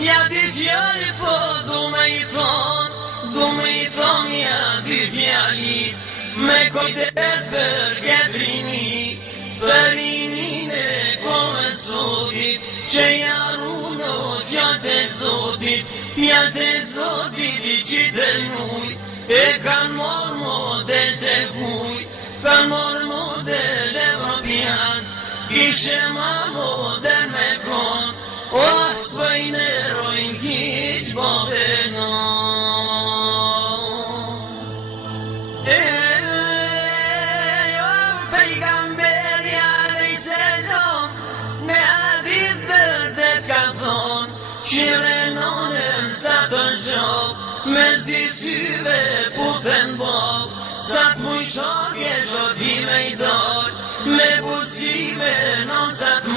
ja dy fjali po du me i thon, ja dy fjali, me kujtet për ketrini, për rinin e kohë Zotit, që jaru në fjallët e Zotit i që të nuj, e kanë morë model të huj, kanë morë model evropian, ishe ma model me kon, o s'pëjnë erojnë hiq bove non. Pejgamberi alayhis salam në hadith vërtet ka thonë, Shirenonën sa të shok, mes dy syve puthen bok, sa të muj shok e shok i me i dor, me busime non sa të